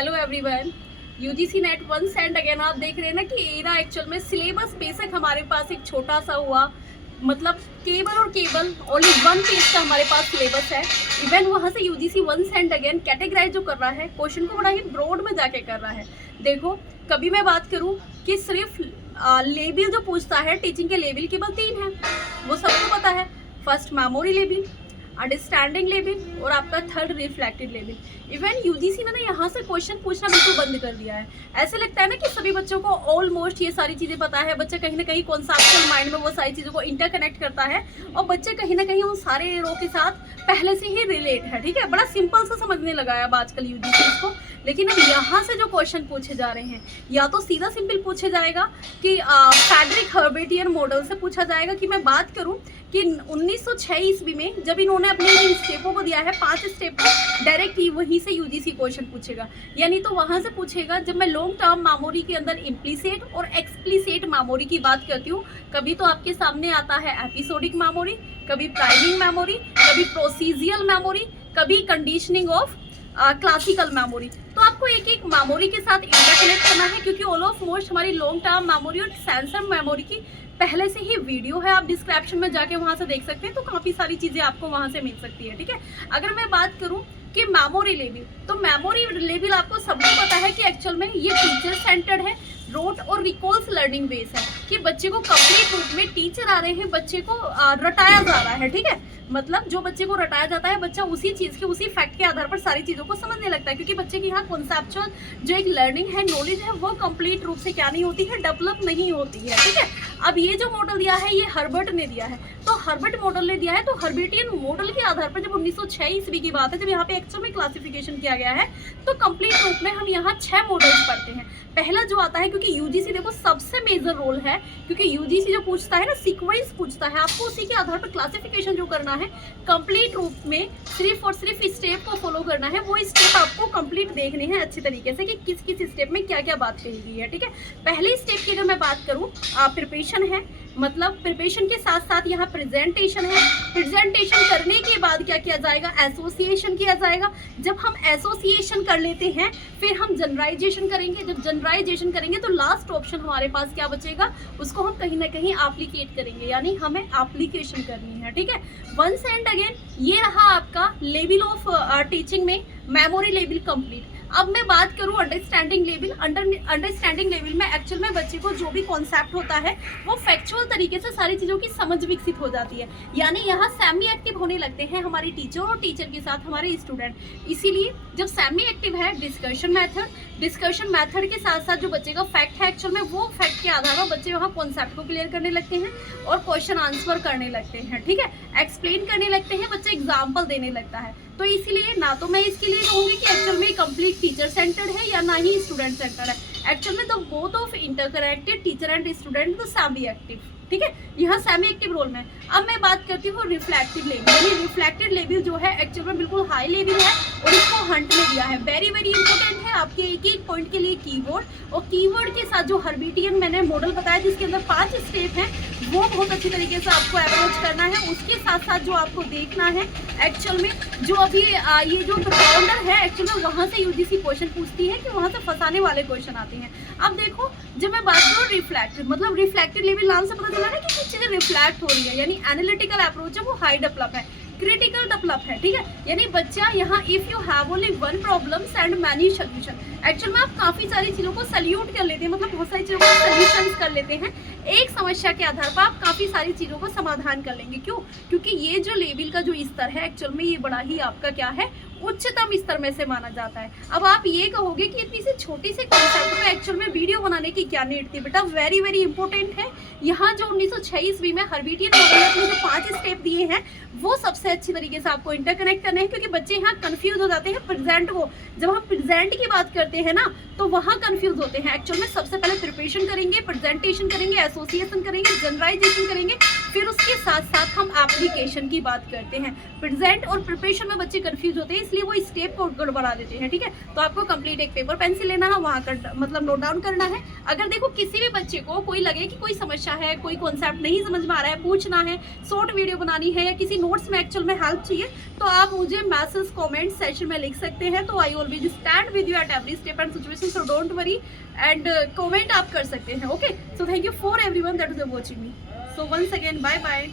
Hello everyone. UGC NET once and again आप देख रहे हैं ना कि एरा एक्चुअल में सिलेबस बेसिक हमारे पास एक छोटा सा हुआ, मतलब केबल और केबल ओनली वन पेज का हमारे पास सिलेबस है। इवन वहाँ से UGC once and again categorise जो कर रहा है, क्वेश्चन को बड़ा ही ब्रॉड में जाके कर रहा है। देखो, कभी मैं बात करूँ कि सिर्फ लेबल जो पूछता है, टीचिंग के लेबल केवल 3 है, वो सबको पता है। First memory label, understanding level और आपका third reflected level. Even UGC ने ना यहाँ से क्वेश्चन पूछना बिल्कुल बंद कर दिया है। ऐसे लगता है ना कि सभी बच्चों को ऑलमोस्ट ये सारी चीज़ें पता है, बच्चा कहीं ना कहीं कॉन्सेप्चुअल माइंड में वो सारी चीज़ों को इंटरकनेक्ट करता है और बच्चे कहीं ना कहीं उन सारे एरो के साथ पहले से ही रिलेट है। ठीक है, बड़ा सिंपल सा समझने लगा है अब आजकल यूजीसी इसको। लेकिन अब यहाँ से जो क्वेश्चन पूछे जा रहे हैं, या तो सीधा सिंपल पूछे जाएगा कि फ्रेडरिक हर्बेटियन मॉडल से पूछा जाएगा। कि मैं बात करूँ कि 1906 ईस्वी में जब इन्होंने अपने इन स्टेपों को दिया है, 5 स्टेप को, डायरेक्ट ही वहीं से यूजीसी क्वेश्चन पूछेगा। यानी तो वहाँ से पूछेगा। जब मैं लॉन्ग टर्म मेमोरी के अंदर इम्प्लीसिट और एक्सप्लिसिट मेमोरी की बात करती हूँ, कभी तो आपके सामने आता है एपिसोडिक मेमोरी, कभी प्राइमिंग मेमोरी, कभी प्रोसीजियल मेमोरी, कभी कंडीशनिंग ऑफ क्लासिकल मेमोरी। तो आपको एक एक मेमोरी के साथ इंटरकनेक्ट करना है, क्योंकि ऑल ऑफ मोस्ट हमारी लॉन्ग टर्म मेमोरी और सेंसर मेमोरी की पहले से ही वीडियो है, आप डिस्क्रिप्शन में जाके वहां से देख सकते हैं। तो काफ़ी सारी चीज़ें आपको वहां से मिल सकती है। ठीक है, अगर मैं बात करूं कि मेमोरी लेवल, तो मेमोरी लेवल आपको सबको पता है कि एक्चुअल में ये टीचर सेंटर्ड है, रोट और रिकॉल्स लर्निंग बेस है कि बच्चे को कंप्लीट रूप में टीचर आ रहे हैं, बच्चे को रटाया जा रहा है। ठीक है, मतलब जो बच्चे को रटाया जाता है, बच्चा उसी चीज़ के, उसी फैक्ट के आधार पर सारी चीज़ों को समझने लगता है, क्योंकि बच्चे की यहाँ कॉन्सेप्चुअल जो एक लर्निंग है, नॉलेज है, वो कंप्लीट रूप से क्या नहीं होती है, डेवलप नहीं होती है। ठीक है, अब ये जो मॉडल दिया है ये हर्बर्ट ने दिया है। तो हर्बर्ट मॉडल ने दिया है, तो हर्बेटियन मॉडल के आधार पर जब 1906 ईस्वी की बात है, जब यहाँ पे एक्चुअल में क्लासिफिकेशन किया गया है, तो कंप्लीट रूप में हम यहाँ 6 मॉडल्स पढ़ते हैं। पहला जो आता है, क्योंकि यूजीसी देखो सबसे मेजर रोल है, क्योंकि यूजीसी जो पूछता है ना, सीक्वेंस पूछता है, आपको उसी के आधार पर क्लासिफिकेशन जो करना है, कंप्लीट रूप में सिर्फ और सिर्फ स्टेप को फॉलो करना है। वो स्टेप आपको कंप्लीट देखने हैं अच्छी तरीके से कि किस किस स्टेप में क्या क्या बात कही गई है। ठीक है, पहले स्टेप की अगर मैं बात करूँ, प्रिपरेशन है, मतलब प्रिपरेशन के साथ साथ यहाँ प्रेजेंटेशन है। प्रेजेंटेशन करने के बाद क्या किया जाएगा, एसोसिएशन किया जाएगा। जब हम एसोसिएशन कर लेते हैं, फिर हम जनरलाइजेशन करेंगे। जब जनरलाइजेशन करेंगे तो लास्ट ऑप्शन हमारे पास क्या बचेगा, उसको हम कहीं ना कहीं एप्लीकेट करेंगे, यानी हमें एप्लीकेशन करनी है। ठीक है, वंस एंड अगेन ये रहा आपका लेवल ऑफ टीचिंग में मेमोरी लेवल कंप्लीट। अब मैं बात करूं अंडरस्टैंडिंग लेवल। अंडरस्टैंडिंग लेवल में एक्चुअल में बच्चे को जो भी कॉन्सेप्ट होता है, वो फैक्चुअल तरीके से सारी चीज़ों की समझ विकसित हो जाती है। यानी यहाँ सेमी एक्टिव होने लगते हैं हमारे टीचर और टीचर के साथ हमारे स्टूडेंट। इसीलिए जब सेमी एक्टिव है, डिस्कशन मैथड के साथ साथ जो बच्चे का फैक्ट है, एक्चुअल में वो फैक्ट के आधार पर बच्चे वहाँ कॉन्सेप्ट को क्लियर करने लगते हैं और क्वेश्चन आंसर करने लगते हैं। ठीक है, एक्सप्लेन करने लगते हैं, बच्चे एग्जाम्पल देने लगता है। तो इसीलिए ना तो मैं इसके लिए कहूँगी कि एक्चुअल में कंप्लीट टीचर सेंटर्ड है या ना ही स्टूडेंट सेंटर्ड है। एक्चुअल में the both of interconnected teacher and student तो सेमी एक्टिव। ठीक है, यहाँ सेमी एक्टिव रोल में। अब मैं बात करती हूँ रिफ्लेक्टिव लेवल। यानी रिफ्लेक्टेड लेवल जो है एक्चुअल में बिल्कुल हाई लेवल है और इसको हंट में दिया है। वेरी वेरी इंपॉर्टेंट है आपके एक एक पॉइंट के लिए कीवर्ड, और कीवर्ड के साथ जो हर्बेटियन मैंने मॉडल बताया जिसके अंदर 5 स्टेप हैं, वो बहुत अच्छी तरीके से आपको अप्रोच करना है। उसके साथ साथ जो आपको देखना है एक्चुअल में, जो अभी ये जो काउंटर है एक्चुअल में वहाँ से यूजीसी क्वेश्चन पूछती है कि वहाँ से फंसाने वाले क्वेश्चन आते हैं। अब देखो, जब मैं बात करूँ रिफ्लेक्टेड, मतलब रिफ्लेक्टेड लेवल नाम से पता चला ना कि कुछ चीज़ें रिफ्लेक्ट हो रही है, यानी एनालिटिकल अप्रोच है वो हाई डेवलप है, क्रिटिकल डेवलप है। ठीक है, यानी बच्चा यहाँ if you have only one problems and many solution, actual में आप काफ़ी सारी चीज़ों को सल्यूट कर लेते हैं, मतलब बहुत सारी चीज़ों को सॉल्यूशंस कर लेते हैं। एक समस्या के आधार पर आप काफ़ी सारी चीज़ों को समाधान कर लेंगे। क्यों? क्योंकि ये जो लेवल का जो स्तर है एक्चुअल में ये बड़ा ही आपका क्या है, उच्चतम स्तर में से माना जाता है। अब आप ये कहोगे कि इतनी सी छोटी सी कॉन्सेप्ट में एक्चुअल में वीडियो बनाने की क्या नीड थी? बेटा वेरी वेरी इंपॉर्टेंट है। यहाँ जो 1906 ईस्वी में हर्बेटियन मॉडल ने जो 5 स्टेप दिए हैं, वो सबसे अच्छी तरीके से आपको इंटरकनेक्ट करने हैं, क्योंकि बच्चे यहाँ कंफ्यूज हो जाते हैं प्रेजेंट को। जब हम प्रेजेंट की बात करते हैं ना, तो वहाँ कंफ्यूज होते हैं। एक्चुअल में सबसे पहले प्रिपरेशन करेंगे, प्रेजेंटेशन करेंगे, एसोसिएशन करेंगे, जनरलाइजेशन करेंगे, फिर उसके साथ साथ हम एप्लीकेशन की बात करते हैं। प्रेजेंट और प्रिपरेशन में बच्चे कंफ्यूज होते हैं, इसलिए वो स्टेप को गड़बड़ा देते हैं, ठीक है। तो आपको कंप्लीट एक पेपर पेंसिल लेना है, वहाँ का मतलब नोट डाउन करना है। अगर देखो किसी भी बच्चे को कोई लगे कि कोई समस्या है, कोई कॉन्सेप्ट नहीं समझ में आ रहा है, पूछना है, शॉर्ट वीडियो बनानी है या किसी नोट्स में एक्चुअल में हेल्प चाहिए, तो आप मुझे मैसेज कमेंट सेक्शन में लिख सकते हैं। तो I always stand with you at every step and situation, so don't worry and comment आप कर सकते हैं। Okay, so thank you for everyone that is watching me. So once again bye bye.